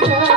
怎了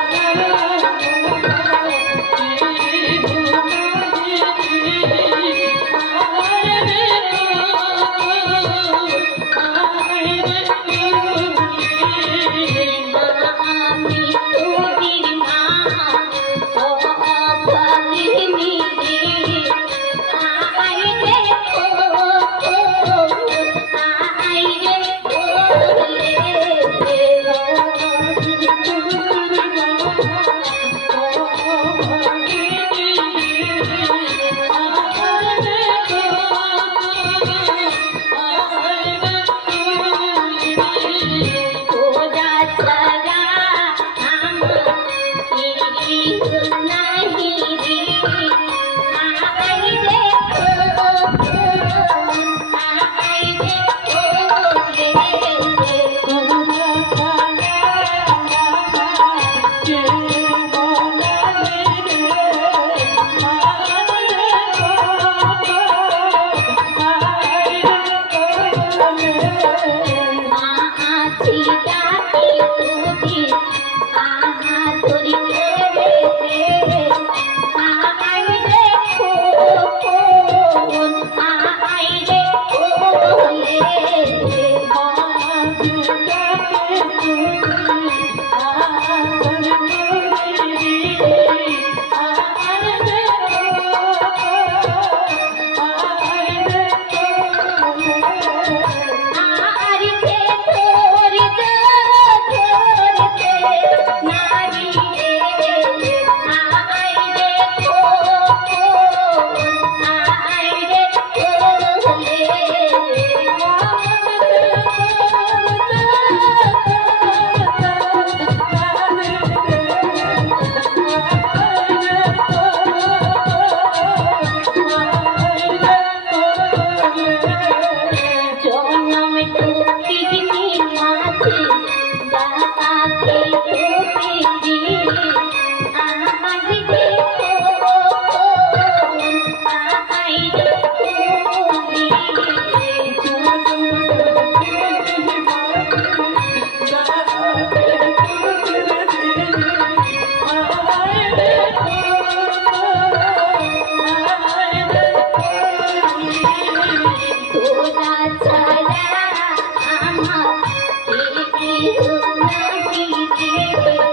Thank you.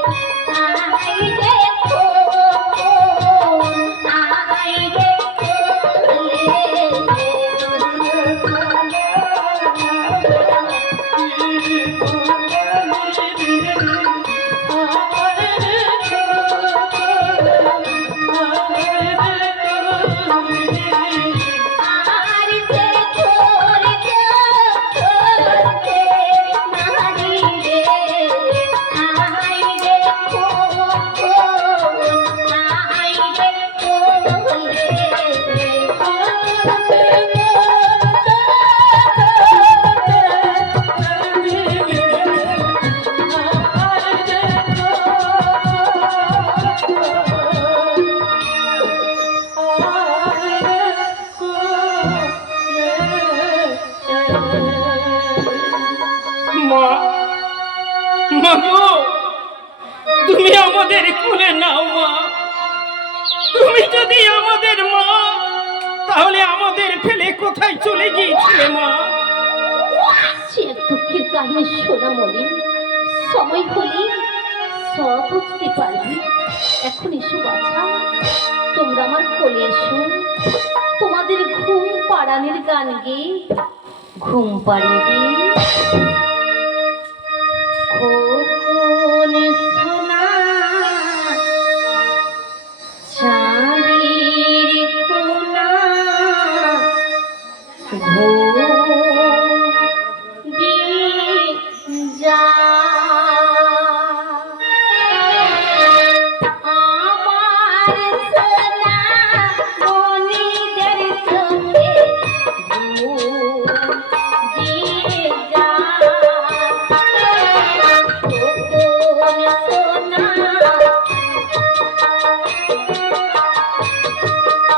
আমাদের কোলে নাও, মা। তুমি যদি আমাদের মা, তাহলে আমাদের ফেলে কোথায় চলে গিয়েছিলে, মা? সে দুঃখের কাহিনী শোনা মনে সময় হলে সব বুঝতে পারবি। এখন এসো, বাছা। তোমরা আমার কোলে এসো। তোমাদের ঘুম পাড়ানোর গান গেয়ে ঘুম পাড়িয়ে দিই Para